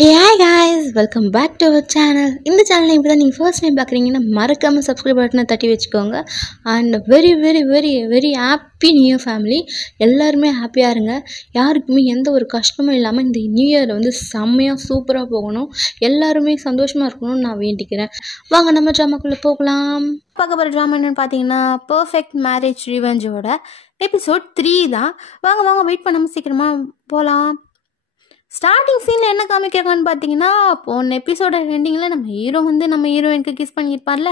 Hey guys, welcome back to our channel. இந்த சேனலை இப்போ தான் நீங்கள் ஃபர்ஸ்ட் டைம் பார்க்குறீங்கன்னா மறக்காமல் சப்ஸ்கிரைப் பட்டனை தட்டி வச்சுக்கோங்க. And very happy new year family. எல்லாருமே ஹாப்பியாக இருங்க. யாருக்குமே எந்த ஒரு கஷ்டமும் இல்லாமல் இந்த நியூ இயர் வந்து செம்மையாக சூப்பராக போகணும். எல்லாருமே சந்தோஷமாக இருக்கணும்னு நான் வேண்டிக்கிறேன். வாங்க நம்ம ட்ராமாக்குள்ளே போகலாம். பார்க்க போகிற ட்ராமா என்னென்னு பார்த்தீங்கன்னா பர்ஃபெக்ட் மேரேஜ் ரிவெஞ்சோட எபிசோட் 3 தான். வாங்க வெயிட் பண்ணாமல் சீக்கிரமாக போகலாம். ஸ்டார்டிங் சீனில் என்ன காமிக்கிறாங்கன்னு பார்த்தீங்கன்னா, போன எபிசோட எண்டிங்கில் நம்ம ஹீரோ வந்து நம்ம ஹீரோயினுக்கு கிஸ் பண்ணியிருப்பார்ல,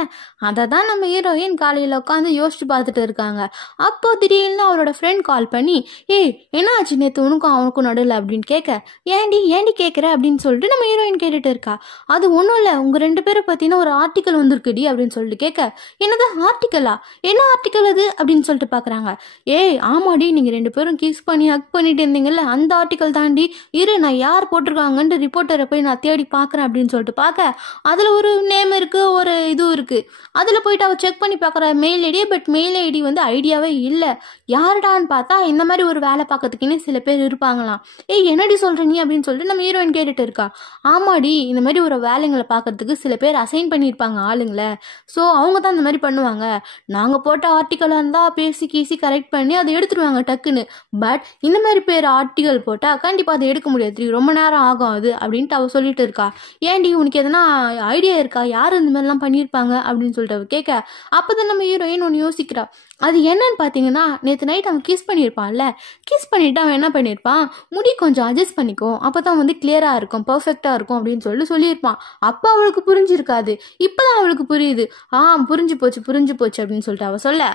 அதை தான் நம்ம ஹீரோயின் காலையில் உட்காந்து யோசிச்சு பார்த்துட்டு இருக்காங்க. அப்போ திடீர்னு அவரோட ஃப்ரெண்ட் கால் பண்ணி, ஏய் என்ன ஆச்சு நேற்று உனக்கும் அவனுக்கும் நடுவில் அப்படின்னு கேட்க, ஏண்டி கேட்குற அப்படின்னு சொல்லிட்டு நம்ம ஹீரோயின் கேட்டுட்டு இருக்கா. அது ஒன்றும் இல்லை, உங்கள் 2 பேரை பார்த்தீங்கன்னா ஒரு ஆர்டிக்கல் வந்துருக்குடி அப்படின்னு சொல்லிட்டு கேட்க, என்னது ஆர்டிக்கலா, என்ன ஆர்டிக்கல் அது அப்படின்னு சொல்லிட்டு பார்க்குறாங்க. ஏய் ஆமாடி, நீங்கள் 2 பேரும் கிஸ் பண்ணி ஹக் பண்ணிட்டு இருந்தீங்கல்ல, அந்த ஆர்டிக்கல் தாண்டி, இரு நான் யார் போட்டிருக்காங்கன்ட்டு ரிப்போர்ட்டரை போய் நான் தேடி பார்க்குறேன் அப்படின்னு சொல்லிட்டு பார்க்க, அதில் ஒரு நேம் இருக்குது, ஒரு இதுவும் இருக்குது. அதில் போயிட்டு அவள் செக் பண்ணி பார்க்குற mail ID, but mail ID வந்து ஐடியாவே இல்லை. யாருடான்னு பார்த்தா இந்த மாதிரி ஒரு வேலை பார்க்கறதுக்குன்னு சில பேர் இருப்பாங்களாம். ஏய் என்னடி சொல்கிற நீ அப்படின்னு சொல்லிட்டு நம்ம ஹீரோயின் கேட்டுட்டு இருக்கா. ஆமாடி, இந்த மாதிரி ஒரு வேலைங்களை பார்க்கறதுக்கு சில பேர் அசைன் பண்ணியிருப்பாங்க ஆளுங்களை. ஸோ அவங்க தான் இந்த மாதிரி பண்ணுவாங்க. நாங்கள் போட்ட ஆர்டிக்கலாக இருந்தால் பேசி கீசி கரெக்ட் பண்ணி அதை எடுத்துருவாங்க டக்குன்னு. பட் இந்த மாதிரி பேர் ஆர்டிக்கல் போட்டால் கண்டிப்பாக அதை எடுக்க முடியாது, ரொம்ப நேரம் ஆகும் அது அப்படின்ட்டு அவள் சொல்லிட்டு இருக்கா. ஏன்டி உனக்கு எதனா ஐடியா இருக்கா, யார் இந்த மாதிரிலாம் பண்ணியிருப்பாங்க அப்படின்னு சொல்லிட்டு அவள் கேட்க, அப்போ தான் நம்ம ஹீரோயின் ஒன்று யோசிக்கிறா. அது என்னன்னு பார்த்தீங்கன்னா, நேற்று நைட் அவன் கிஸ் பண்ணியிருப்பான்ல, கிஸ் பண்ணிவிட்டு அவன் என்ன பண்ணியிருப்பான், முடி கொஞ்சம் அட்ஜஸ்ட் பண்ணிக்கோ அப்போ தான் வந்து கிளியராக இருக்கும், பர்ஃபெக்டாக இருக்கும் அப்படின்னு சொல்லியிருப்பான். அப்போ அவளுக்கு புரிஞ்சிருக்காது, இப்போ தான் அவளுக்கு புரியுது. புரிஞ்சு போச்சு அப்படின்னு சொல்லிட்டு அவள் சொல்ல,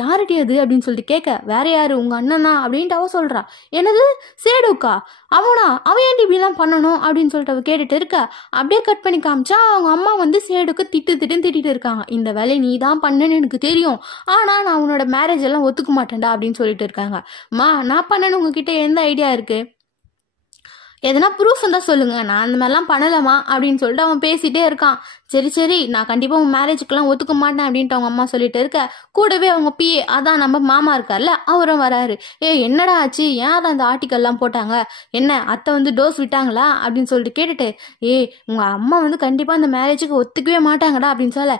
யாருடி அது அப்படின்னு சொல்லிட்டு கேட்க, வேற யாரு உங்கள் அண்ணன் தான் அப்படின்ட்டு அவள் சொல்கிறா. எனது சேடுக்கா, அவன் ஏன்டி இப்படிலாம் பண்ணணும் அப்படின்னு சொல்லிட்டு அவள் கேட்டுட்டு இருக்க. அப்படியே கட் பண்ணி காமிச்சா அவங்க அம்மா வந்து சேடுக்கு திட்டிட்டு இருக்காங்க. இந்த வேலையை நீ தான் பண்ணுன்னு எனக்கு தெரியும், ஆனால் நான் உன்னோட மேரேஜ் எல்லாம் ஒத்துக்க மாட்டேன்டா அப்படின்னு சொல்லிட்டு இருக்காங்க. நான் பண்ணேன்னு உங்ககிட்ட எந்த ஐடியா இருக்கு, எதனா ப்ரூஃப் இருந்தால் சொல்லுங்க, நான் அந்த மாதிரிலாம் பண்ணலாமா அப்படின்னு சொல்லிட்டு அவன் பேசிட்டே இருக்கான். சரி நான் கண்டிப்பாக உன் மேரேஜுக்கெல்லாம் ஒத்துக்க மாட்டேன் அப்படின்ட்டு அவங்க அம்மா சொல்லிட்டு இருக்க. கூடவே அவங்க பிஏ, அதான் நம்ம மாமா இருக்கார்ல, அவரும் வராரு. என்னடா ஆச்சு, ஏன் அதான் அந்த ஆர்டிக்கல்லாம் போட்டாங்க, என்ன அத்தை வந்து டோஸ் விட்டாங்களா அப்படின்னு சொல்லிட்டு கேட்டுட்டு, உங்கள் அம்மா வந்து கண்டிப்பாக அந்த மேரேஜுக்கு ஒத்துக்கவே மாட்டாங்கடா அப்படின்னு சொல்ல,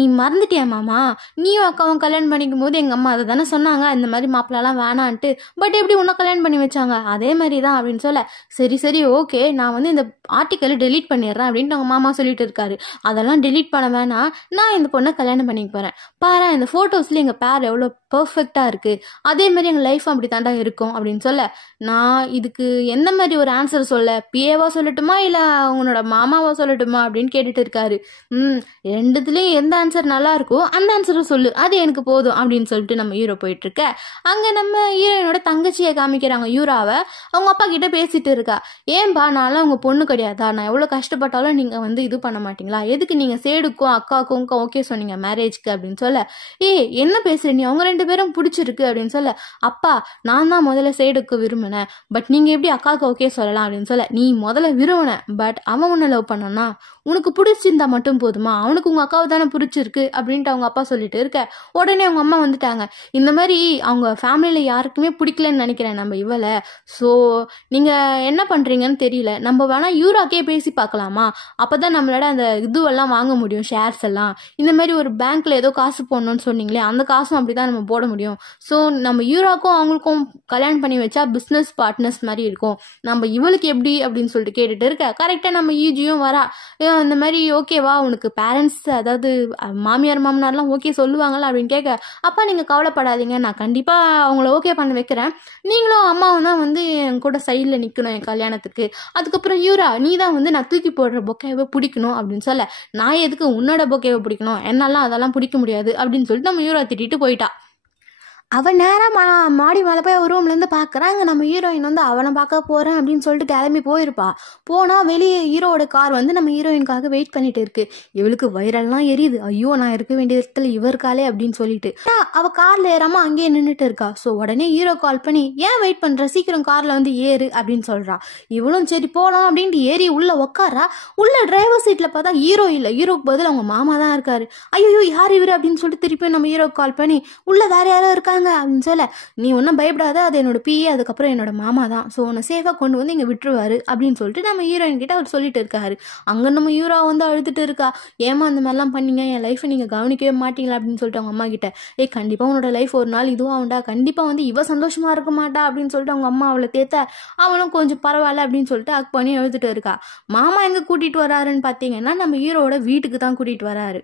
நீ மறந்துட்டியா மாமா, நீயும் அக்காவும் கல்யாணம் பண்ணிக்கும் போது எங்கள் அம்மா அதை தானே சொன்னாங்க, இந்த மாதிரி மாப்பிள்ளலாம் வேணான்ட்டு, பட் எப்படி உன்னை கல்யாணம் பண்ணி வச்சாங்க, அதே மாதிரி தான் அப்படின்னு சொல்ல, சரி ஓகே நான் வந்து இந்த ஆர்டிக்கலை டெலீட் பண்ணிடுறேன் அப்படின்ட்டு அவங்க மாமா சொல்லிட்டு இருக்காரு. அதெல்லாம் டெலீட் பண்ண வேணாம், நான் இந்த பொண்ணை கல்யாணம் பண்ணிக்க போகிறேன். பாரு இந்த ஃபோட்டோஸில் எங்கள் பேர் எவ்வளோ பர்ஃபெக்டாக இருக்குது, அதே மாதிரி எங்கள் லைஃப் அப்படி தாண்டா இருக்கும் அப்படின்னு சொல்ல, நான் இதுக்கு எந்த மாதிரி ஒரு ஆன்சர் சொல்ல, பிஏவா சொல்லட்டுமா இல்லை உன்னோட மாமாவா சொல்லட்டுமா அப்படின்னு கேட்டுட்டு இருக்காரு. ரெண்டுத்துலேயும் எந்த ஆன்சர் நல்லா இருக்கோ அந்த ஆன்சரை சொல்லு, அது எனக்கு போதும் அப்படின்னு சொல்லிட்டு நம்ம ஹீரோ போயிட்டு இருக்க. அங்கே நம்ம ஹீரோயினோட தங்கச்சியை காமிக்கிறாங்க, யூராவை. அவங்க அப்பா கிட்ட பேசிட்டு இருக்கா. ஏன்பா நான்லாம் உங்கள் பொண்ணு கிடையாதா, நான் எவ்வளோ கஷ்டப்பட்டாலும் நீங்கள் வந்து இது பண்ண மாட்டீங்களா, எதுக்கு நீங்கள் சேடுக்கும் அக்காவுக்கும் ஓகே சொன்னீங்க மேரேஜ்க்கு அப்படின்னு சொல்ல, என்ன பேசுற நீ, அவங்க 2 பேரும் பிடிச்சிருக்கு அப்படின்னு சொல்ல, அப்பா நான் தான் முதல்ல சேடுக்கு விரும்பினேன், பட் நீங்கள் எப்படி அக்காவுக்கு ஓகே சொல்லலாம் அப்படின்னு சொல்ல, நீ முதல்ல விரும்பின, பட் அவன் உன்னை லவ் பண்ணனா, உனக்கு பிடிச்சிருந்தா மட்டும் போதுமா, அவனுக்கு உங்கள் அக்காவை தானே பிடிச்சிருக்கு அப்படின்ட்டு அவங்க அப்பா சொல்லிட்டு இருக்க. உடனே அவங்க அம்மா வந்துட்டாங்க. இந்த மாதிரி அவங்க ஃபேமிலியில் யாருக்குமே பிடிக்கலன்னு நினைக்கிறேன் நம்ம இவளை, ஸோ நீங்கள் என்ன பண்ணுறீங்கன்னு தெரியல, நம்ம வேணால் யூராக்கே பேசி பார்க்கலாமா, அப்போ தான் நம்மளோட அந்த இதுவெல்லாம் வாங்க முடியும், ஷேர்ஸ் எல்லாம். இந்த மாதிரி ஒரு பேங்க்கில் ஏதோ காசு போடணும்னு சொன்னீங்களே, அந்த காசும் அப்படி தான் நம்ம போட முடியும். ஸோ நம்ம யூராக்கும் அவங்களுக்கும் கல்யாணம் பண்ணி வச்சா பிஸ்னஸ் பார்ட்னர்ஸ் மாதிரி இருக்கும், நம்ம இவளுக்கு எப்படி அப்படின்னு சொல்லிட்டு கேட்டுட்டு இருக்க. கரெக்டாக நம்ம யூஜியும் வரா. இந்த மாதிரி ஓகேவா உனக்கு பேரண்ட்ஸ், அதாவது மாமியார் மாமனார்லாம் ஓகே சொல்லுவாங்களா அப்படின்னு கேட்க, அப்பா நீங்கள் கவலைப்படாதீங்க, நான் கண்டிப்பாக அவங்கள ஓகே பண்ண வைக்கிறேன், நீங்களும் அம்மாவும் தான் வந்து என் கூட சைடில் நிற்கணும் என் கல்யாணத்துக்கு, அதுக்கப்புறம் யூரா நீ தான் வந்து நான் தூக்கி போடுற பொக்கேவை பிடிக்கணும் அப்படின்னு சொல்ல, நான் எதுக்கு உன்னோட பொக்கேவை பிடிக்கணும், என்னாலாம் அதெல்லாம் பிடிக்க முடியாது அப்படின்னு சொல்லிட்டு நம்ம யூரா திட்டிட்டு போயிட்டா. அவன் நேராக மாடி மேலே போய் ஒரு ரூம்லேருந்து பார்க்குறாங்க. நம்ம ஹீரோயின் வந்து அவனை பார்க்க போகிறேன் அப்படின்னு சொல்லிட்டு கிளம்பி போயிருப்பா. போனால் வெளியே ஹீரோவோட கார் வந்து நம்ம ஹீரோயினுக்காக வெயிட் பண்ணிட்டு இருக்கு. இவளுக்கு வைரல்லாம் எரியுது, ஐயோ நான் இருக்க வேண்டிய இடத்துல இவர் காலே அப்படின்னு சொல்லிட்டு அவள் காரில் ஏறாமல் அங்கேயே நின்றுட்டு இருக்கா. ஸோ உடனே ஹீரோ கால் பண்ணி, ஏன் வெயிட் பண்ணுற, சீக்கிரம் காரில் வந்து ஏறு அப்படின்னு சொல்கிறா. இவளும் சரி போகலாம் அப்படின்ட்டு ஏறி உள்ளே உட்காரா. உள்ள டிரைவர் சீட்டில் பார்த்தா ஹீரோ இல்லை, ஹீரோக்கு பதில் அவங்க மாமா தான் இருக்காரு. ஐயோ யார் இவர் அப்படின்னு சொல்லிட்டு திருப்பி நம்ம ஹீரோக்கு கால் பண்ணி, உள்ள வேற யாரோ இருக்காங்க வந்துட்டாங்க அப்படின்னு சொல்ல, நீ ஒன்றும் பயப்படாத, அது என்னோட பிஏ, அதுக்கப்புறம் என்னோட மாமா தான், ஸோ உன்னை சேஃபாக கொண்டு வந்து இங்கே விட்டுருவாரு அப்படின்னு சொல்லிட்டு நம்ம ஹீரோயின் கிட்ட அவர் சொல்லிட்டு இருக்காரு. அங்கே நம்ம ஹீரோ வந்து அழுதுட்டு இருக்கா, ஏமா அந்த மாதிரிலாம் பண்ணீங்க, என் லைஃப்பை நீங்கள் கவனிக்கவே மாட்டீங்களா அப்படின்னு சொல்லிட்டு அவங்க அம்மா கிட்ட. கண்டிப்பாக உன்னோட லைஃப் ஒரு நாள் இதுவும் ஆகுண்டா, கண்டிப்பாக வந்து இவ சந்தோஷமா இருக்க மாட்டா அப்படின்னு சொல்லிட்டு அவங்க அம்மா அவளை தேத்த, அவளும் கொஞ்சம் பரவாயில்ல அப்படின்னு சொல்லிட்டு அக் பண்ணி எழுதிட்டு இருக்கா. மாமா எங்கே கூட்டிகிட்டு வராருன்னு பார்த்தீங்கன்னா நம்ம ஹீரோவோட வீட்டுக்கு தான் கூட்டிகிட்டு வராரு.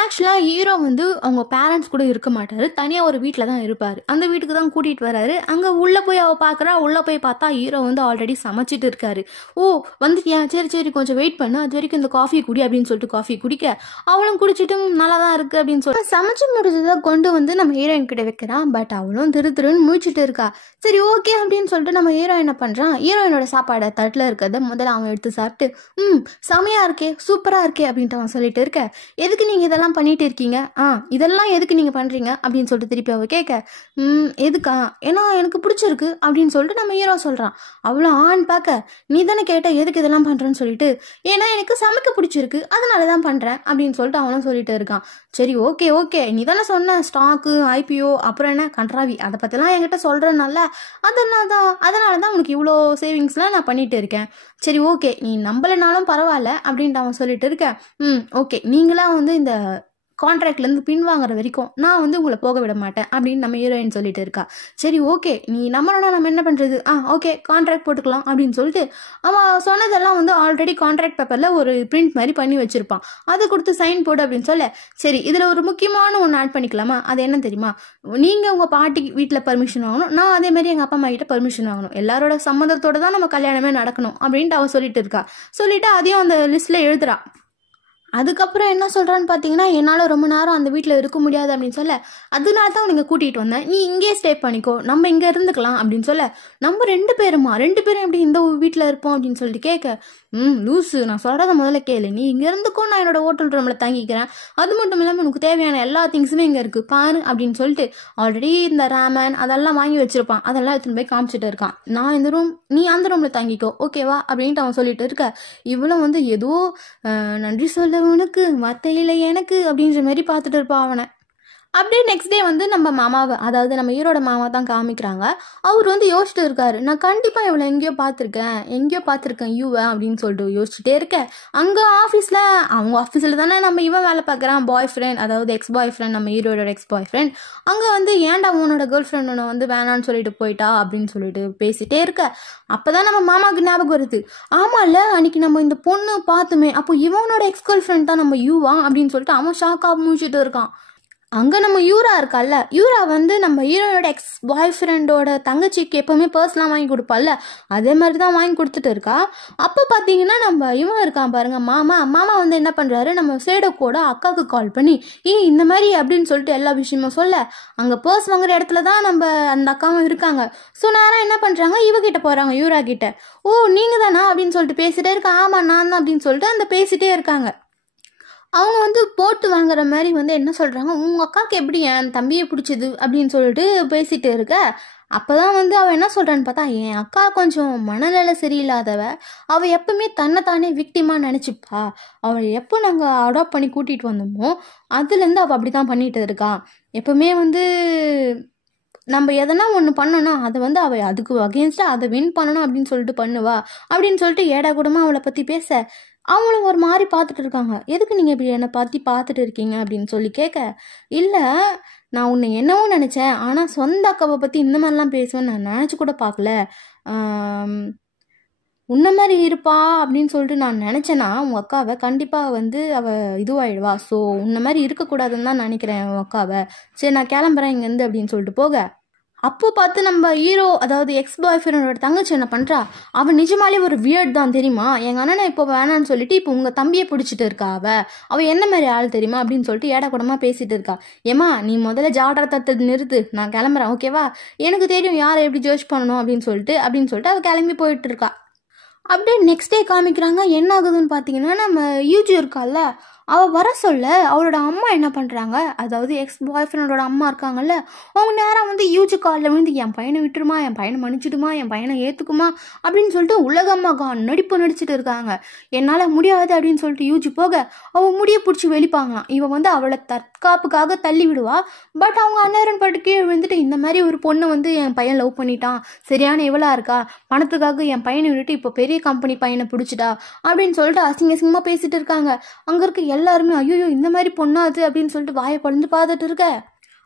ஆக்சுவலாக ஹீரோ வந்து அவங்க பேரண்ட்ஸ் கூட இருக்க மாட்டார், தனியாக ஒரு வீட்டில் தான் இருப்பார். அந்த வீட்டுக்கு தான் கூட்டிகிட்டு வராரு. அங்கே உள்ளே போய் அவள் பார்க்குறா. உள்ளே போய் பார்த்தா ஹீரோ வந்து ஆல்ரெடி சமைச்சிட்டு இருக்காரு. ஓ வந்துட்டியா, சரி சரி கொஞ்சம் வெயிட் பண்ணு, அது வரைக்கும் இந்த காஃபி குடி அப்படின்னு சொல்லிட்டு காஃபி குடிக்க, அவளும் குடிச்சிட்டு நல்லா தான் இருக்குது அப்படின்னு சொல்லிட்டு சமைச்சு முடிஞ்சதை கொண்டு வந்து நம்ம ஹீரோயின் கிட்ட வைக்கிறான். பட் அவளும் திருன்னு முழிச்சிட்டு இருக்கா. சரி ஓகே அப்படின்னு சொல்லிட்டு நம்ம ஹீரோ என்ன பண்ணுறான், ஹீரோயினோட சாப்பாடை தட்டில் இருக்கிறத முதல்ல அவன் எடுத்து சாப்பிட்டு, செமையாக இருக்கே, சூப்பராக இருக்கே அப்படின்ட்டு அவன் சொல்லிட்டு இருக்க. எதுக்கு நீங்கள் இதெல்லாம் பண்ணிட்டு இருக்கீங்க, இதெல்லாம் எதுக்கு நீங்க பண்றீங்க அப்படின்னு சொல்லிட்டு திருப்பி அவ கேட்க, எதுக்கா, ஏன்னா எனக்கு பிடிச்சிருக்கு அப்படின்னு சொல்லிட்டு நம்ம ஹீரோ சொல்றான். அவ்வளோ ஆண் பார்க்க, நீ தானே கேட்ட எதுக்கு இதெல்லாம் பண்றேன்னு சொல்லிட்டு, ஏன்னா எனக்கு சமைக்க பிடிச்சிருக்கு அதனாலதான் பண்றேன் அப்படின்னு சொல்லிட்டு அவனும் சொல்லிட்டு இருக்கான். சரி ஓகே ஓகே, நீ தானே சொன்ன ஸ்டாக்கு ஐபிஓ அப்புறம் என்ன கண்ட்ராவி அதை பத்திலாம் என்கிட்ட சொல்றதுனால அதனாலதான் உனக்கு இவ்வளோ சேவிங்ஸ்லாம் நான் பண்ணிட்டு இருக்கேன். சரி ஓகே, நீ நம்பலனாலும் பரவாயில்ல அப்படின்ட்டு அவன் சொல்லிட்டு இருக்க. ஓகே, நீங்களா வந்து இந்த கான்ட்ராக்ட்லேருந்து பின்வாங்குற வரைக்கும் நான் வந்து உங்களை போக விட மாட்டேன் அப்படின்னு நம்ம ஹீரோயின் சொல்லிட்டு இருக்கா. சரி ஓகே, நீ நம்மளோட நம்ம என்ன பண்ணுறது, ஓகே கான்ட்ராக்ட் போட்டுக்கலாம் அப்படின்னு சொல்லிட்டு அவன் சொன்னதெல்லாம் வந்து ஆல்ரெடி கான்ட்ராக்ட் பேப்பரில் ஒரு பிரிண்ட் மாதிரி பண்ணி வச்சுருப்பான். அதை கொடுத்து சைன் போடு அப்படின்னு சொல்ல, சரி இதில் ஒரு முக்கியமான ஒன்று ஆட் பண்ணிக்கலாமா, அது என்ன தெரியுமா, நீங்கள் உங்கள் பாட்டி வீட்டில் பர்மிஷன் வாங்கணும், நான் அதே மாதிரி எங்கள் அப்பா அம்மா கிட்ட பர்மிஷன் வாங்கணும், எல்லாரோட சம்மந்தத்தோட தான் நம்ம கல்யாணமே நடக்கணும் அப்படின்ட்டு அவள் சொல்லிட்டு இருக்கா. சொல்லிட்டு அதையும் அந்த லிஸ்ட்டில் எழுதுறா. அதுக்கப்புறம் என்ன சொல்கிறான்னு பார்த்தீங்கன்னா, என்னால் ரொம்ப நேரம் அந்த வீட்டில் இருக்க முடியாது அப்படின்னு சொல்ல, அதனால தான் உனக்கு கூட்டிகிட்டு வந்தேன், நீ இங்கே ஸ்டே பண்ணிக்கோ, நம்ம இங்கே இருந்துக்கலாம் அப்படின்னு சொல்ல, நம்ம ரெண்டு பேரும் எப்படி இந்த வீட்டில் இருப்போம் அப்படின்னு சொல்லிட்டு கேட்க, லூஸு, நான் சொல்கிறத முதல்ல கேளு, நீ இங்கே இருந்துக்கோ, நான் என்னோட ஹோட்டல் ரூமில் தங்கிக்கிறேன், அது மட்டும் இல்லாமல் உனக்கு தேவையான எல்லா திங்ஸுமே இங்கே இருக்குது பாரு அப்படின்னு சொல்லிட்டு ஆல்ரெடி இந்த ரேமன் அதெல்லாம் வாங்கி வச்சுருப்பான், அதெல்லாம் எடுத்துன்னு போய் காமிச்சிட்டு இருக்கான். நான் இந்த ரூம், நீ அந்த ரூமில் தங்கிக்கோ ஓகேவா அப்படின்ட்டு அவன் சொல்லிட்டு இருக்க. இவ்வளோ வந்து ஏதோ நன்றி சொல்ல உனக்கு வார்த்தையில எனக்கு அப்படின்ற மாதிரி பார்த்துட்டு இருப்பான் அவனை. அப்படியே நெக்ஸ்ட் டே வந்து நம்ம மாமாவை, அதாவது நம்ம ஹீரோட மாமா தான் காமிக்கிறாங்க. அவர் வந்து யோசிச்சுட்டு இருக்காரு, நான் கண்டிப்பாக இவளை எங்கேயோ பார்த்துருக்கேன் யூவை அப்படின்னு சொல்லிட்டு யோசிச்சுட்டே இருக்கேன். அங்கே ஆஃபீஸில், அவங்க ஆஃபீஸில் தானே நம்ம இவன் வேலை பார்க்குறான், பாய் ஃப்ரெண்ட், அதாவது எக்ஸ் பாய் ஃப்ரெண்ட், நம்ம ஹீரோட எக்ஸ் பாய் ஃப்ரெண்ட். அங்கே வந்து ஏன்டா உன்னோட கேர்ள் ஃப்ரெண்ட் உன்னை வந்து வேணான்னு சொல்லிட்டு போயிட்டா அப்படின்னு சொல்லிட்டு பேசிட்டே இருக்க. அப்போதான் நம்ம மாமாவுக்கு ஞாபகம் வருது, ஆமாம்ல அன்னைக்கு நம்ம இந்த பொண்ணு பார்த்துமே, அப்போ இவனோட எக்ஸ் கேர்ள் ஃப்ரெண்ட் தான் நம்ம யூவா அப்படின்னு சொல்லிட்டு அவன் ஷாக்காக முடிச்சுட்டு இருக்கான். அங்கே நம்ம யூரா இருக்கால்ல, யூரா வந்து நம்ம ஹீரோயோட எக்ஸ் பாய் ஃப்ரெண்டோட தங்கச்சிக்கு எப்போவுமே பர்ஸ்லாம் வாங்கி கொடுப்பாள்ல, அதே மாதிரி தான் வாங்கி கொடுத்துட்டு இருக்கா. அப்போ பார்த்தீங்கன்னா நம்ம இவன் இருக்கான் பாருங்க, மாமா வந்து என்ன பண்ணுறாரு, நம்ம சேடோக்கோட அக்காவுக்கு கால் பண்ணி, இந்த மாதிரி அப்படின்னு சொல்லிட்டு எல்லா விஷயமும் சொல்ல, அங்கே பர்ஸ் வாங்குற இடத்துல தான் நம்ம அந்த அக்காவும் இருக்காங்க. ஸோ நேரம் என்ன பண்ணுறாங்க, இவகிட்ட போகிறாங்க, யூரா கிட்ட. ஓ நீங்கள் தானா அப்படின்னு சொல்லிட்டு பேசிட்டே இருக்கா. ஆமாம் நான் தான் அப்படின்னு சொல்லிட்டு அந்த பேசிட்டே இருக்காங்க. அவங்க வந்து போட்டு வாங்குற மாதிரி வந்து என்ன சொல்கிறாங்க, உங்கள் அக்காவுக்கு எப்படி என் தம்பியை பிடிச்சிது அப்படின்னு சொல்லிட்டு பேசிகிட்டு இருக்க. அப்போ தான் வந்து அவள் என்ன சொல்கிறான்னு பார்த்தா, என் அக்கா கொஞ்சம் மனநிலை சரியில்லாதவ, அவள் எப்பவுமே தன்னைத்தானே விக்டிமாக நினச்சிப்பா, அவளை எப்போ நாங்கள் அடாப்ட் பண்ணி கூட்டிகிட்டு வந்தோமோ அதுலேருந்து அவள் அப்படி தான் பண்ணிகிட்டு இருக்கா. எப்பவுமே வந்து நம்ம எதனா ஒன்று பண்ணோன்னா அதை வந்து அவள் அதுக்கு அகேன்ஸ்டாக அதை வின் பண்ணணும் அப்படின்னு சொல்லிட்டு பண்ணுவா அப்படின்னு சொல்லிட்டு ஏடா கூடமாக அவளை பற்றி பேச, அவங்களும் ஒரு மாதிரி பார்த்துட்டு இருக்காங்க. எதுக்கு நீங்கள் இப்படி என்னை பற்றி பார்த்துட்டு இருக்கீங்க அப்படின்னு சொல்லி கேட்க, இல்லை நான் உன்னை என்னவோ நினச்சேன், ஆனால் சொந்த அக்காவை பற்றி இந்த மாதிரிலாம் பேசுவேன்னு நான் நினச்சி கூட பார்க்கல, உன்ன மாதிரி இருப்பா அப்படின்னு சொல்லிட்டு நான் நினச்சேன்னா உங்கள் அக்காவை கண்டிப்பாக வந்து அவள் இதுவாகிடுவா, ஸோ உன்ன மாதிரி இருக்கக்கூடாதுன்னு தான் நினைக்கிறேன் உன் அக்காவை, சரி நான் கிளம்புறேன் இங்கேருந்து அப்படின்னு சொல்லிட்டு போக, அப்போ பார்த்து நம்ம ஹீரோ, அதாவது எக்ஸ் பாய் ஃப்ரெண்டோட தங்கச்சி என்ன பண்ணுறா, அவன் நிஜமாலே ஒரு வியர்ட் தான் தெரியுமா, எங்கள் அண்ணனை இப்போ வேணான்னு சொல்லிட்டு இப்போ உங்கள் தம்பியை பிடிச்சிட்டு இருக்கா, அவள் என்ன மாதிரி ஆள் தெரியுமா அப்படின்னு சொல்லிட்டு ஏடா கூடமா பேசிகிட்டு இருக்கா. ஏமா நீ முதல்ல ஜாடரை தத்து நிறுத்து, நான் கிளம்புறேன் ஓகேவா, எனக்கு தெரியும் யாரை எப்படி ஜட்ஜ் பண்ணணும் அப்படின்னு சொல்லிட்டு அவள் கிளம்பி போயிட்டு இருக்கா. அப்படியே நெக்ஸ்ட் டே காமிக்கிறாங்க. என்ன ஆகுதுன்னு பார்த்தீங்கன்னா, நம்ம யூஜி இருக்கால அவள் வர சொல்ல அவளோட அம்மா என்ன பண்ணுறாங்க, அதாவது எக்ஸ் பாய் ஃப்ரெண்டோட அம்மா இருக்காங்கல்ல, அவங்க நேரம் வந்து யூஜி காலில் விழுந்து என் பையனை விட்டுருமா, என் பையனை மன்னிச்சிடுமா, என் பையனை ஏற்றுக்குமா அப்படின்னு சொல்லிட்டு உலகம்மா நடிப்பு நடிச்சிட்டு இருக்காங்க. என்னால் முடியாது அப்படின்னு சொல்லிட்டு யூஜி போக அவள் முடிய பிடிச்சி வெளிப்பாங்களாம். இவன் வந்து அவளை தற்காப்புக்காக தள்ளி விடுவா. பட் அவங்க அண்ணன் பாட்டு கீழே விழுந்துட்டு இந்த மாதிரி ஒரு பொண்ணு வந்து என் பையன் லவ் பண்ணிட்டான், சரியான இவளாக இருக்கா, பணத்துக்காக என் பையனை விட்டுட்டு இப்போ பெரிய கம்பெனி பையனை பிடிச்சிட்டா அப்படின்னு சொல்லிட்டு அசிங்கமாக பேசிட்டு இருக்காங்க. அங்கே இருக்க எல்லாருமே ஐயோ இந்த மாதிரி பொண்ணாது அப்படின்னு சொல்லிட்டு வாயை பழந்து பார்த்துட்டு இருக்க.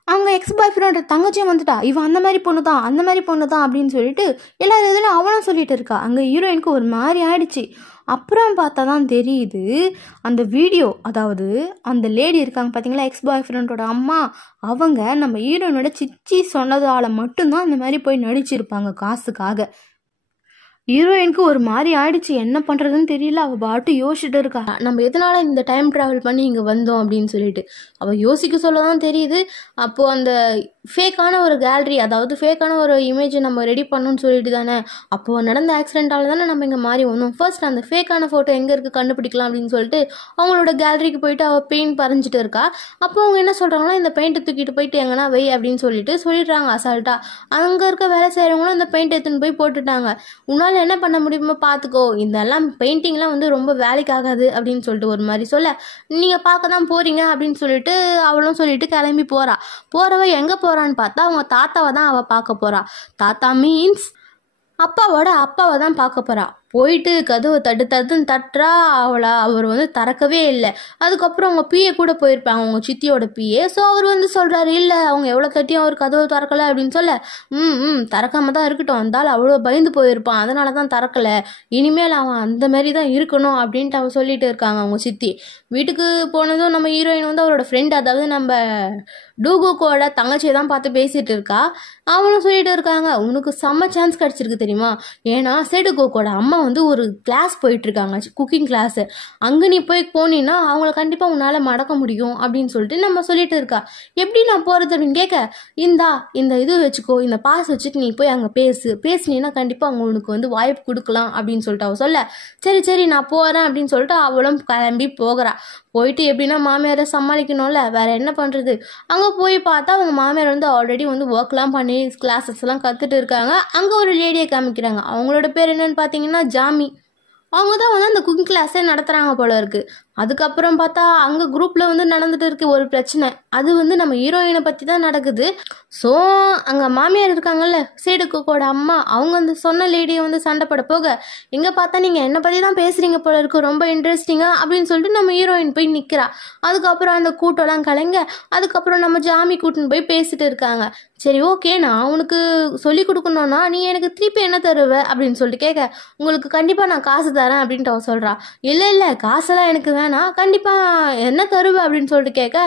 அவங்க எக்ஸ் பாய் ஃப்ரெண்டோட தங்கச்சியும் வந்துட்டா, இவன் அந்த மாதிரி பொண்ணு தான் அந்த மாதிரி பொண்ணு தான் அப்படின்னு சொல்லிட்டு எல்லா இதுலையும் அவனும் சொல்லிட்டு இருக்கா. அங்கே ஹீரோயினுக்கு ஒரு மாதிரி ஆயிடுச்சு. அப்புறம் பார்த்தா தான் தெரியுது அந்த வீடியோ, அதாவது அந்த லேடி இருக்காங்க பார்த்தீங்களா எக்ஸ் பாய் ஃப்ரெண்டோட அம்மா, அவங்க நம்ம ஹீரோயினோட சிச்சி சொன்னதால் மட்டும்தான் அந்த மாதிரி போய் நடிச்சிருப்பாங்க காசுக்காக. ஹீரோயினுக்கு ஒரு மாதிரி ஆயிடுச்சு, என்ன பண்ணுறதுன்னு தெரியல. அவள் பாட்டு யோசிச்சுட்டு இருக்கா, நம்ம எதனால இந்த டைம் ட்ராவல் பண்ணி இங்கே வந்தோம் அப்படின்னு சொல்லிட்டு. அவள் யோசிக்க சொல்ல தான் தெரியுது. அப்போது அந்த ஃபேக்கான ஒரு கேலரி, அதாவது ஃபேக்கான ஒரு இமேஜை நம்ம ரெடி பண்ணணும்னு சொல்லிட்டு தானே, அப்போது நடந்த ஆக்சிடென்ட்டால் தானே நம்ம இங்கே மாறி வந்தோம். ஃபர்ஸ்ட் அந்த ஃபேக்கான ஃபோட்டோ எங்கே இருக்குது கண்டுபிடிக்கலாம் அப்படின்னு சொல்லிட்டு அவங்களோட கேலரிக்கு போயிட்டு அவள் பெயிண்ட் பறிஞ்சிட்டு இருக்கா. அப்போ அவங்க என்ன சொல்கிறாங்கன்னா, இந்த பெயிண்ட்டை தூக்கிட்டு போயிட்டு எங்கன்னா வை அப்படின்னு சொல்லிடுறாங்க அசால்ட்டாக. அங்கே இருக்க வேலை செய்கிறவங்களும் அந்த பெயிண்ட் எடுத்துன்னு போய் போட்டுட்டாங்க. உன்னால் என்ன பண்ண முடியுமோ பார்த்துக்கோ, இதெல்லாம் பெயிண்டிங்லாம் வந்து ரொம்ப வேலைக்கு ஆகாது அப்படின்னு சொல்லிட்டு ஒரு மாதிரி சொல்ல, நீங்கள் பார்க்க தான் போகிறீங்க அப்படின்னு சொல்லிட்டு அவளும் சொல்லிட்டு கிளம்பி போகிறவ எங்கே போகிறான்னு பார்த்தா அவங்க தாத்தாவை தான் அவள் பார்க்க போகிறா. தாத்தா மீன்ஸ் அப்பாவை தான் பார்க்க போகிறா. போயிட்டு கதவை தட்டுன்னு தட்டுறா. அவர் வந்து திறக்கவே இல்லை. அதுக்கப்புறம் அவங்க பிஏ கூட போயிருப்பாங்க, அவங்க சித்தியோட பிஏ. ஸோ அவர் வந்து சொல்கிறாரு, இல்லை அவங்க எவ்வளோ தட்டியும் அவர் கதவை திறக்கலை அப்படின்னு சொல்ல, திறக்காம தான் இருக்கட்டும், அந்தாலும் அவ்வளோ பயந்து போயிருப்பான், அதனால தான் திறக்கலை, இனிமேல் அவன் அந்த மாதிரி தான் இருக்கணும் அப்படின்ட்டு அவர் சொல்லிட்டு இருக்காங்க அவங்க சித்தி. வீட்டுக்கு போனதும் நம்ம ஹீரோயின் வந்து அவரோட ஃப்ரெண்ட், அதாவது நம்ம டூகுக்கோட தங்கச்சியை தான் பார்த்து பேசிகிட்டு இருக்கா. அவனும் சொல்லிட்டு இருக்காங்க, உனக்கு செம்ம சான்ஸ் கிடச்சிருக்கு தெரியுமா, ஏன்னா சேடுகோக்கோட அம்மா வந்து ஒரு கிளாஸ் போயிட்டுருக்காங்க, குக்கிங் கிளாஸு. அங்கே நீ போய் போனீன்னா அவங்கள கண்டிப்பாக உன்னால் மடக்க முடியும் அப்படின்னு சொல்லிட்டு நம்ம சொல்லிட்டு இருக்கா. எப்படி நான் போகிறது அப்படின்னு கேட்க, இந்த இது வச்சுக்கோ, இந்த பாஸ் வச்சுட்டு நீ போய் அங்கே பேசுனீன்னா கண்டிப்பாக அவங்க உனக்கு வந்து வாய்ப்பு கொடுக்கலாம் அப்படின்னு சொல்லிட்டு அவள் சொல்ல, சரி நான் போகிறேன் அப்படின்னு சொல்லிட்டு அவளும் கிளம்பி போகிறா. போயிட்டு எப்படின்னா மாமியாரை சமாளிக்கணும்ல, வேற என்ன பண்ணுறது. அங்கே போய் பார்த்தா அவங்க மாமியார் வந்து ஆல்ரெடி வந்து ஒர்க்லாம் பண்ணி கிளாஸஸ்லாம் கற்றுட்டு இருக்காங்க. அங்கே ஒரு லேடியை காமிக்கிறாங்க. அவங்களோட பேர் என்னன்னு பார்த்தீங்கன்னா ஜாமி. அவங்க தான் வந்து அந்த குக்கிங் கிளாஸே நடத்துகிறாங்க போல இருக்குது. அதுக்கப்புறம் பார்த்தா அங்கே குரூப்பில் வந்து நடந்துட்டு இருக்கு ஒரு பிரச்சனை. அது வந்து நம்ம ஹீரோயினை பற்றி தான் நடக்குது. ஸோ அங்கே மாமியார் இருக்காங்கல்ல சேடுக்கோட அம்மா, அவங்க வந்து சொன்ன லேடியை வந்து சண்டைப்பட போக, எங்கே பார்த்தா நீங்கள் என்னை பற்றி தான் பேசுகிறீங்க போல இருக்கு, ரொம்ப இன்ட்ரெஸ்டிங்காக அப்படின்னு சொல்லிட்டு நம்ம ஹீரோயின் போய் நிற்கிறா. அதுக்கப்புறம் அந்த கூட்டம்லாம் கலைங்க. அதுக்கப்புறம் நம்ம ஜாமி கூட்டின்னு போய் பேசிட்டு இருக்காங்க. சரி ஓகே, நான் உனக்கு சொல்லி கொடுக்கணும்னா நீ எனக்கு திருப்பி என்ன தருவ அப்படின்னு சொல்லிட்டு கேட்க, உங்களுக்கு கண்டிப்பாக நான் காசு தரேன் அப்படின்ட்டு அவ சொல்கிறா. இல்லை காசெல்லாம் எனக்கு வேணாம், கண்டிப்பாக என்ன தருவ அப்படின்னு சொல்லிட்டு கேட்க,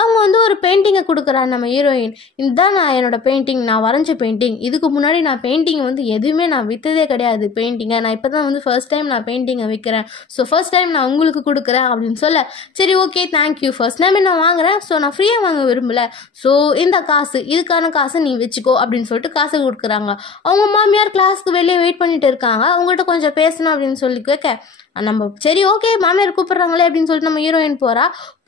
அவங்க வந்து ஒரு பெயிண்டிங்கை கொடுக்குறா நம்ம ஹீரோயின். இதுதான் நான் என்னோட பெயிண்டிங், நான் வரைஞ்ச பெயிண்டிங். இதுக்கு முன்னாடி நான் பெயிண்டிங் வந்து எதுவுமே நான் விற்றதே கிடையாது. பெயிண்டிங்கை நான் இப்போ தான் வந்து ஃபர்ஸ்ட் டைம் நான் பெயிண்டிங்கை விற்கிறேன். ஸோ ஃபர்ஸ்ட் டைம் நான் உங்களுக்கு கொடுக்குறேன் அப்படின்னு சொல்ல, சரி ஓகே தேங்க்யூ, ஃபர்ஸ்ட் டைம் நான் வாங்குறேன், ஸோ நான் ஃப்ரீயாக வாங்க விரும்பல, ஸோ இந்த காசு இதுக்கான காசை நீ வச்சுக்கோ அப்படின்னு சொல்லிட்டு காசை கொடுக்குறாங்க. அவங்க மாமியார் கிளாஸ்க்கு வெளியே வெயிட் பண்ணிட்டு இருக்காங்க. அவங்கள்ட்ட கொஞ்சம் பேசணும் அப்படின்னு சொல்லி கேட்க, நம்ம சரி ஓகே மாமியார் கூப்பிடுறாங்களே அப்படின்னு சொல்லிட்டு நம்ம ஹீரோயின்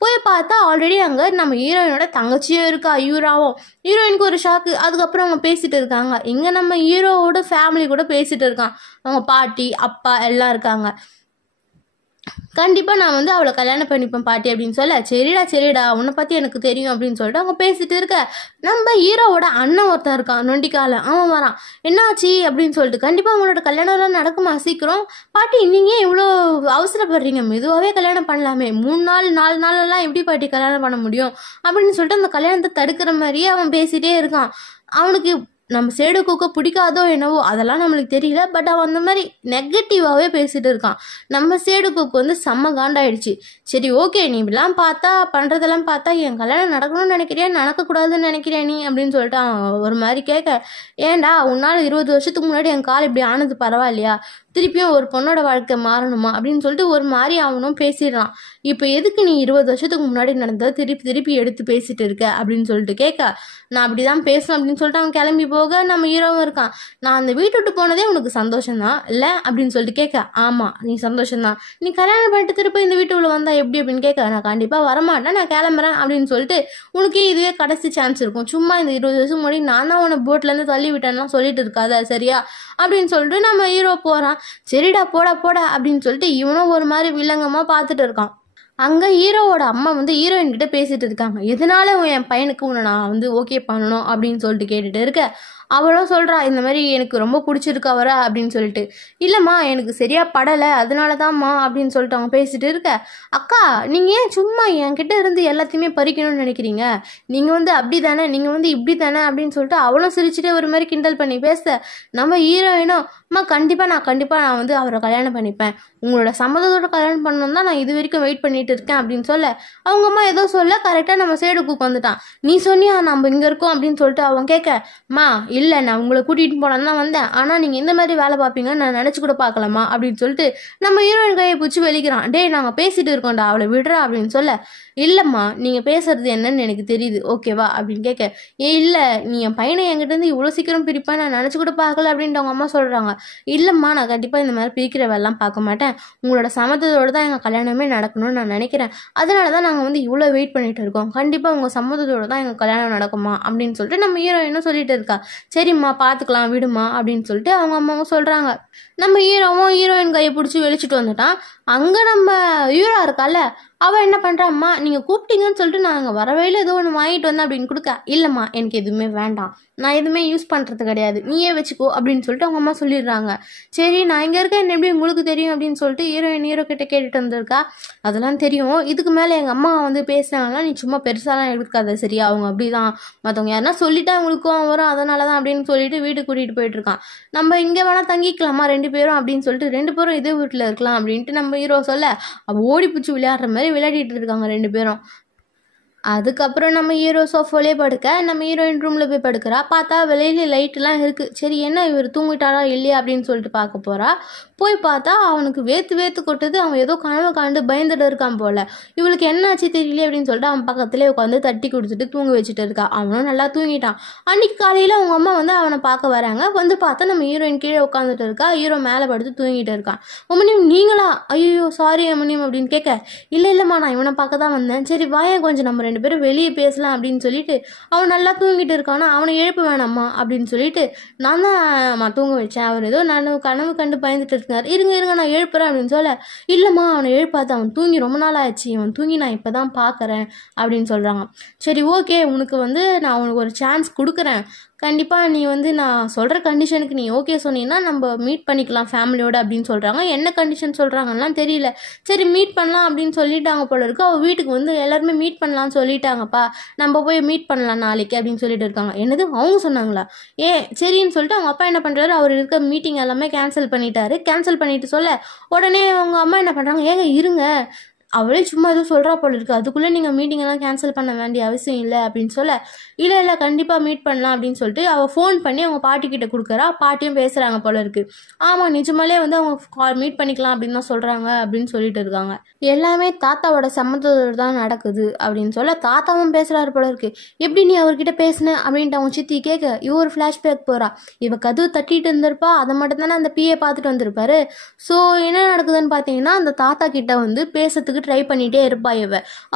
போய் பார்த்தா ஆல்ரெடி அங்கே நம்ம ஹீரோயினோட தங்கச்சியும் இருக்கா, யூராவும். ஹீரோயினுக்கு ஒரு ஷாக்கு. அதுக்கப்புறம் அவங்க பேசிட்டு இருக்காங்க. இங்கே நம்ம ஹீரோவோட ஃபேமிலி கூட பேசிட்டு இருக்கான். அவங்க பாட்டி அப்பா எல்லாம் இருக்காங்க. கண்டிப்பாக நான் வந்து அவளை கல்யாணம் பண்ணிப்பேன் பாட்டி அப்படின்னு சொல்ல, சரிடா உன்னை பற்றி எனக்கு தெரியும் அப்படின்னு சொல்லிட்டு அவங்க பேசிட்டு இருக்க, நம்ம ஹீரோவோட அண்ணன் ஒருத்தன் இருக்கான் நொண்டிக்கால, அவன் வரான். என்னாச்சு அப்படின்னு சொல்லிட்டு, கண்டிப்பாக அவங்களோட கல்யாணம்லாம் நடக்குமா சீக்கிரம், பாட்டி நீங்கள் இவ்வளோ அவசரப்படுறீங்க, மெதுவாகவே கல்யாணம் பண்ணலாமே, 3 நாள் 4 நாளெல்லாம் எப்படி பாட்டி கல்யாணம் பண்ண முடியும் அப்படின்னு சொல்லிட்டு அந்த கல்யாணத்தை தடுக்கிற மாதிரியே அவன் பேசிகிட்டே இருக்கான். அவனுக்கு நம்ம சேடுகோக்க பிடிக்காதோ என்னவோ அதெல்லாம் நம்மளுக்கு தெரியல. பட் அவன் அந்த மாதிரி நெகட்டிவாகவே பேசிகிட்டு இருக்கான். நம்ம சேடுகோக்கு வந்து செம்ம காண்டாயிடுச்சு. சரி ஓகே, நீ இப்படிலாம் பண்ணுறதெல்லாம் பார்த்தா என் கல்யாணம் நடக்கணும்னு நினைக்கிறியா, நடக்கக்கூடாதுன்னு நினைக்கிறியா நீ அப்படின்னு சொல்லிட்டு அவன் ஒரு மாதிரி கேட்க, ஏன்டா உன்னால் 20 வருஷத்துக்கு முன்னாடி என் கால் இப்படி ஆனது பரவாயில்லையா, திருப்பியும் ஒரு பொண்ணோட வாழ்க்கை மாறணுமா அப்படின்னு சொல்லிட்டு ஒரு மாதிரி அவனும் பேசிடுறான். இப்போ எதுக்கு நீ 20 வருஷத்துக்கு முன்னாடி நடந்ததை திருப்பி திருப்பி எடுத்து பேசிட்டு இருக்க அப்படின்னு சொல்லிட்டு கேட்க, நான் அப்படிதான் பேசணும் அப்படின்னு சொல்லிட்டு அவன் கிளம்பி போக நம்ம ஹீரோவும் இருக்கான். நான் அந்த வீட்டு விட்டு போனதே உனக்கு சந்தோஷம்தான் இல்லை அப்படின்னு சொல்லிட்டு கேட்க, ஆமாம் நீ சந்தோஷம்தான், நீ கல்யாணம் பண்ணிட்டு திருப்பி இந்த வீட்டுக்குள்ள வந்தா எப்படி அப்படின்னு கேட்க, நான் கண்டிப்பாக வரமாட்டேன், நான் கிளம்புறேன் அப்படின்னு சொல்லிட்டு, உனக்கே இதுவே கடைசி சான்ஸ் இருக்கும், சும்மா இந்த 20 வருஷம் முன்னாடி நான் தான் உன்னை போட்லேருந்து தள்ளி விட்டேன்லாம் சொல்லிட்டு இருக்காத சரியா அப்படின்னு சொல்லிட்டு நம்ம ஹீரோ போகிறான். சரிடா போடா போடா அப்படின்னு சொல்லிட்டு இவனும் ஒரு மாதிரி வில்லங்கமாக பார்த்துட்டு இருக்கான். அங்கே ஹீரோவோட அம்மா வந்து ஹீரோயின் கிட்ட பேசிட்டு இருக்காங்க. எதனால என் பையனுக்கு உன்னை நான் வந்து ஓகே பண்ணணும் அப்படின்னு சொல்லிட்டு கேட்டுட்டு இருக்க, அவளும் சொல்கிறா இந்த மாதிரி எனக்கு ரொம்ப பிடிச்சிருக்கு அவரை அப்படின்னு சொல்லிட்டு. இல்லைம்மா எனக்கு சரியா படலை அதனால தான்மா அப்படின்னு சொல்லிட்டு அவங்க பேசிட்டு இருக்க, அக்கா நீங்கள் ஏன் சும்மா என்கிட்ட இருந்து எல்லாத்தையுமே பறிக்கணும்னு நினைக்கிறீங்க, நீங்கள் வந்து அப்படி தானே நீங்கள் வந்து இப்படி தானே அப்படின்னு சொல்லிட்டு அவளும் சிரிச்சுட்டே ஒரு மாதிரி கிண்டல் பண்ணி பேச, நம்ம ஹீரோயினும் அம்மா கண்டிப்பாக நான் வந்து அவரை கல்யாணம் பண்ணிப்பேன், உங்களோட சம்மதத்தோட கல்யாணம் பண்ணணும் தான் நான் இது வரைக்கும் வெயிட் பண்ணிட்டு இருக்கேன் அப்படின்னு சொல்ல, அவங்க அம்மா ஏதோ சொல்ல கரெக்டாக நம்ம சேடுக்கு வந்துட்டான். நீ சொன்னியா நம்ம இங்கே இருக்கோம் அப்படின்னு சொல்லிட்டு அவன் கேட்க, மா இல்லை நான் உங்களை கூட்டிகிட்டு போனான்னு தான் வந்தேன், ஆனால் நீங்கள் இந்த மாதிரி வேலை பார்ப்பீங்கன்னு நான் நினச்சி கூட பார்க்கலாமா அப்படின்னு சொல்லிட்டு நம்ம ஹீரோயின் கையை பிடிச்சி வெளிக்கிறான். டே நாங்கள் பேசிட்டு இருக்கோம்டா அவளை விடுறா அப்படின்னு சொல்ல, இல்லைம்மா நீங்கள் பேசுறது என்னன்னு எனக்கு தெரியுது ஓகேவா அப்படின்னு கேட்க, இல்லை நீ என் பையனை என்கிட்டருந்து இவ்வளோ சீக்கிரம் பிரிப்பேன் நான் நினச்சி கூட பார்க்கல அப்படின்ட்டு அவங்க அம்மா சொல்கிறாங்க. இல்லைம்மா நான் கண்டிப்பாக இந்த மாதிரி பிரிக்கிற வேலைலாம் பார்க்க மாட்டேன், உங்களோட சம்மதத்தோடு தான் எங்கள் கல்யாணமே நடக்கணும்னு நான் நினைக்கிறேன், அதனால தான் நாங்கள் வந்து இவ்வளோ வெயிட் பண்ணிட்டு இருக்கோம், கண்டிப்பாக உங்கள் சம்மதத்தோடு தான் எங்கள் கல்யாணம் நடக்குமா அப்படின்னு சொல்லிட்டு நம்ம ஹீரோயினும் சொல்லிட்டு இருக்கா. சரிம்மா பார்த்துக்கலாம் விடுமா அப்படின்னு சொல்லிட்டு அவங்க அம்மாவும் சொல்கிறாங்க. நம்ம ஹீரோவும் ஹீரோயின் கையை பிடிச்சி வெளிச்சிட்டு வந்துட்டான். அங்கே நம்ம ஹீரோ இருக்கால அவள் என்ன பண்ணுறாம்மா நீங்கள் கூப்பிட்டீங்கன்னு சொல்லிட்டு நாங்கள் வரவேல ஏதோ ஒன்று வாங்கிட்டு வந்தேன் அப்படின்னு கொடுக்க, இல்லைம்மா எனக்கு எதுவுமே வேண்டாம், நான் எதுவுமே யூஸ் பண்ணுறது கிடையாது, நீயே வச்சுக்கோ அப்படின்னு சொல்லிட்டு அவங்க அம்மா சொல்லிடுறாங்க. சரி நான் இங்கே இருக்கேன் என்ன எப்படி உங்களுக்கு தெரியும் அப்படின்னு சொல்லிட்டு ஹீரோ கிட்ட கேட்டுட்டு வந்திருக்கா. அதெல்லாம் தெரியும், இதுக்கு மேலே எங்கள் அம்மா வந்து பேசுனாங்கன்னா நீ சும்மா பெருசாலாம் எடுக்காத சரியா, அவங்க அப்படி தான் மற்றவங்க யாருன்னா சொல்லிட்டா அவங்களுக்கும் வரும் அதனால தான் அப்படின்னு சொல்லிட்டு வீட்டுக்கு கூட்டிகிட்டு போயிட்டுருக்கான். நம்ம இங்கே வேணால் தங்கிக்கலாமா 2 பேரும் அப்படின்னு சொல்லிட்டு 2 பேரும் இதே வீட்டில் இருக்கலாம் அப்படின்ட்டு நம்ம ஹீரோ சொல்ல, அவள் ஓடி பிடிச்சி விளையாடுற மாதிரி விளையாடிட்டு இருக்காங்க 2 பேரும். அதுக்கப்புறம் நம்ம ஹீரோ சோஃபாலே படுக்க நம்ம ஹீரோயின் ரூமில் போய் படுக்கிறா. பார்த்தா வெளியில லைட்லாம் இருக்குது. சரி என்ன இவர் தூங்கிட்டாரா இல்லையா அப்படின்னு சொல்லிட்டு பார்க்க போகிறா. போய் பார்த்தா அவனுக்கு வேத்து கொட்டுது. அவன் ஏதோ கனவு காண்டு பயந்துட்டு இருக்கான் போல். இவளுக்கு என்ன ஆச்சு தெரியல அப்படின்னு சொல்லிட்டு அவன் பக்கத்துலேயே உட்காந்து தட்டி கொடுத்துட்டு தூங்க வச்சுட்டு இருக்கா. அவனும் நல்லா தூங்கிட்டான். அன்றைக்கி காலையில் அவங்க அம்மா வந்து அவனை பார்க்க வராங்க. வந்து பார்த்தா நம்ம ஹீரோயின் கீழே உட்காந்துட்டு இருக்கா. ஹீரோ மேலே படுத்து தூங்கிட்டு இருக்கான். அம்மனியும் நீங்களா? ஐயோ சாரி அம்மனியும் அப்படின்னு கேட்க, இல்லைம்மா நான் இவனை பார்க்க தான் வந்தேன், சரி வாயன் கொஞ்சம் நம்ம 2 பேரும் வெளியே பேசலாம் அப்படின்னு சொல்லிட்டு அவன் நல்லா தூங்கிட்டு இருக்கானா அவனை எழுப்ப வேணாம்மா அப்படின்னு சொல்லிட்டு நான் தான் தூங்க வச்சேன், அவர் ஏதோ கனவு கண்டு பயந்துட்டு இருக்காரு, இருங்க நான் எழுப்புறேன் அப்படின்னு சொல்ல, இல்லைம்மா அவனை எழுப்பாது, அவன் தூங்கி ரொம்ப நாள் ஆயிடுச்சு, அவன் தூங்கி நான் இப்போ தான் பார்க்குறேன் அப்படின்னு சொல்கிறாங்க. சரி ஓகே உனக்கு வந்து நான் உனக்கு ஒரு சான்ஸ் கொடுக்குறேன், கண்டிப்பாக நீ வந்து நான் சொல்கிற கண்டிஷனுக்கு நீ ஓகே சொன்னீங்கன்னா நம்ம மீட் பண்ணிக்கலாம் ஃபேமிலியோடு அப்படின்னு சொல்கிறாங்க. என்ன கண்டிஷன் சொல்கிறாங்கலாம் தெரியல. சரி மீட் பண்ணலாம் அப்படின்னு சொல்லிட்டாங்க போல இருக்கு. அவள் வீட்டுக்கு வந்து எல்லாருமே மீட் பண்ணலான்னு சொல்லிட்டாங்கப்பா, நம்ம போய் மீட் பண்ணலாம் நாளைக்கு அப்படின்னு சொல்லிட்டு இருக்காங்க. என்னது அவங்க சொன்னாங்களா? சரின்னு சொல்லிட்டு அவங்க அப்பா என்ன பண்ணுறாரு, அவர் இருக்க மீட்டிங் எல்லாமே கேன்சல் பண்ணிட்டாரு. கேன்சல் பண்ணிட்டு சொல்ல உடனே அவங்க அம்மா என்ன பண்ணுறாங்க, ஏங்க இருங்க அவளே சும்மா எதுவும் சொல்கிறா போல இருக்குது, அதுக்குள்ளே நீங்கள் மீட்டிங்கெல்லாம் கேன்சல் பண்ண வேண்டிய அவசியம் இல்லை அப்படின்னு சொல்ல, இல்லை கண்டிப்பாக மீட் பண்ணலாம் அப்படின்னு சொல்லிட்டு அவள் ஃபோன் பண்ணி அவங்க பாட்டிக்கிட்ட கொடுக்குறா. பாட்டியும் பேசுகிறாங்க போல இருக்குது. ஆமாம் நிஜமாலே வந்து அவங்க மீட் பண்ணிக்கலாம் அப்படின்னு தான் சொல்கிறாங்க அப்படின்னு சொல்லிட்டு இருக்காங்க. எல்லாமே தாத்தாவோட சம்மதத்தோடு தான் நடக்குது அப்படின்னு சொல்ல தாத்தாவும் பேசுகிறாரு போல இருக்குது. எப்படி நீ அவர்கிட்ட பேசின அப்படின்ட்டு அவங்க சித்தி கேட்க, இவ ஒரு ஃப்ளாஷ்பேக் போகிறா. இவ கதவு தட்டிட்டு இருந்திருப்பா, அதை மட்டும் தானே அந்த பிஏ பார்த்துட்டு வந்திருப்பாரு. ஸோ என்ன நடக்குதுன்னு பார்த்தீங்கன்னா அந்த தாத்தா கிட்ட வந்து பேசுறதுக்கு ட்ரை பண்ணிகிட்டே இருப்பா.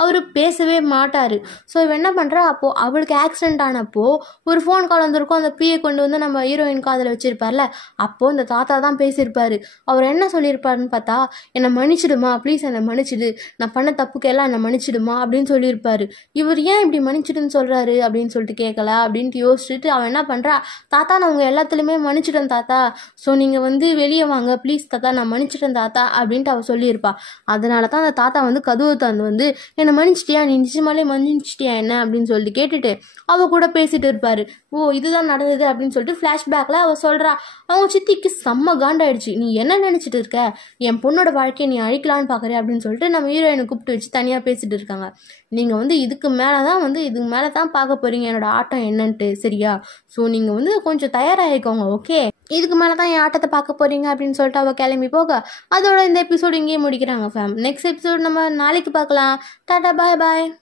அவர் பேசவே மாட்டார். ஸோ இவ என்ன பண்ணுறா, அப்போது அவளுக்கு ஆக்சிடென்ட் ஆனப்போ ஒரு ஃபோன் கால் வந்திருக்கும். அந்த பிஏ கொண்டு வந்து நம்ம ஹீரோயின் காதில் வச்சுருப்பார்ல, அப்போது இந்த தாத்தா தான் பேசியிருப்பார். அவர் என்ன சொல்லியிருப்பாருன்னு பார்த்தா, என்னை மன்னிச்சிடுமா ப்ளீஸ், என்னை மன்னிச்சிடு, நான் பண்ண தப்புக்கெல்லாம் என்னை மன்னிச்சிடுமா அப்படின்னு சொல்லியிருப்பார். இவர் ஏன் இப்படி மன்னிச்சிடுன்னு சொல்கிறாரு அப்படின்னு சொல்லிட்டு கேட்கல அப்படின்ட்டு யோசிச்சுட்டு அவன் என்ன பண்ணுறா, தாத்தா நான் உங்கள் எல்லாத்துலேயுமே மன்னிச்சிட்டேன் தாத்தா, ஸோ நீங்கள் வந்து வெளியே வாங்க ப்ளீஸ் தாத்தா, நான் மன்னிச்சிட்டேன் தாத்தா அப்படின்ட்டு அவள் சொல்லியிருப்பா. அதனால தான் அந்த தாத்தா வந்து கதவு தந்து வந்து என்னை மன்னிச்சிட்டியா, நீ நிஜமாலே மன்னிச்சிட்டியா என்ன அப்படின்னு சொல்லிட்டு கேட்டுட்டு அவள் கூட பேசிட்டு இருப்பாரு. ஓ இதுதான் நடந்தது அப்படின்னு சொல்லிட்டு ஃப்ளாஷ்பேக்கில் அவள் சொல்கிறா. அவங்க சித்திக்கு செம்ம காண்டாயிடுச்சு. நீ என்ன நினச்சிட்டு இருக்க, என் பொண்ணோட வாழ்க்கையை நீ அழிக்கலான்னு பார்க்குறேன் அப்படின்னு சொல்லிட்டு நம்ம ஹீரோயினை கூப்பிட்டு வச்சு தனியாக பேசிட்டு இருக்காங்க. நீங்கள் வந்து இதுக்கு மேலே தான் பார்க்க போகிறீங்க என்னோட ஆட்டம் என்னன்ட்டு சரியா, ஸோ நீங்கள் வந்து கொஞ்சம் தயாராகிக்கோங்க ஓகே. இதுக்கு மேலே தான் என் ஆட்டத்தை பார்க்க போகிறீங்க அப்படின்னு சொல்லிட்டு அவள் கிளம்பி போக அதோட இந்த எபிசோடு இங்கேயே முடிக்கிறாங்க ஃபேம். நெக்ஸ்ட் எபிசோட் நம்ம நாளைக்கு பார்க்கலாம். டாடா பாய் பாய்.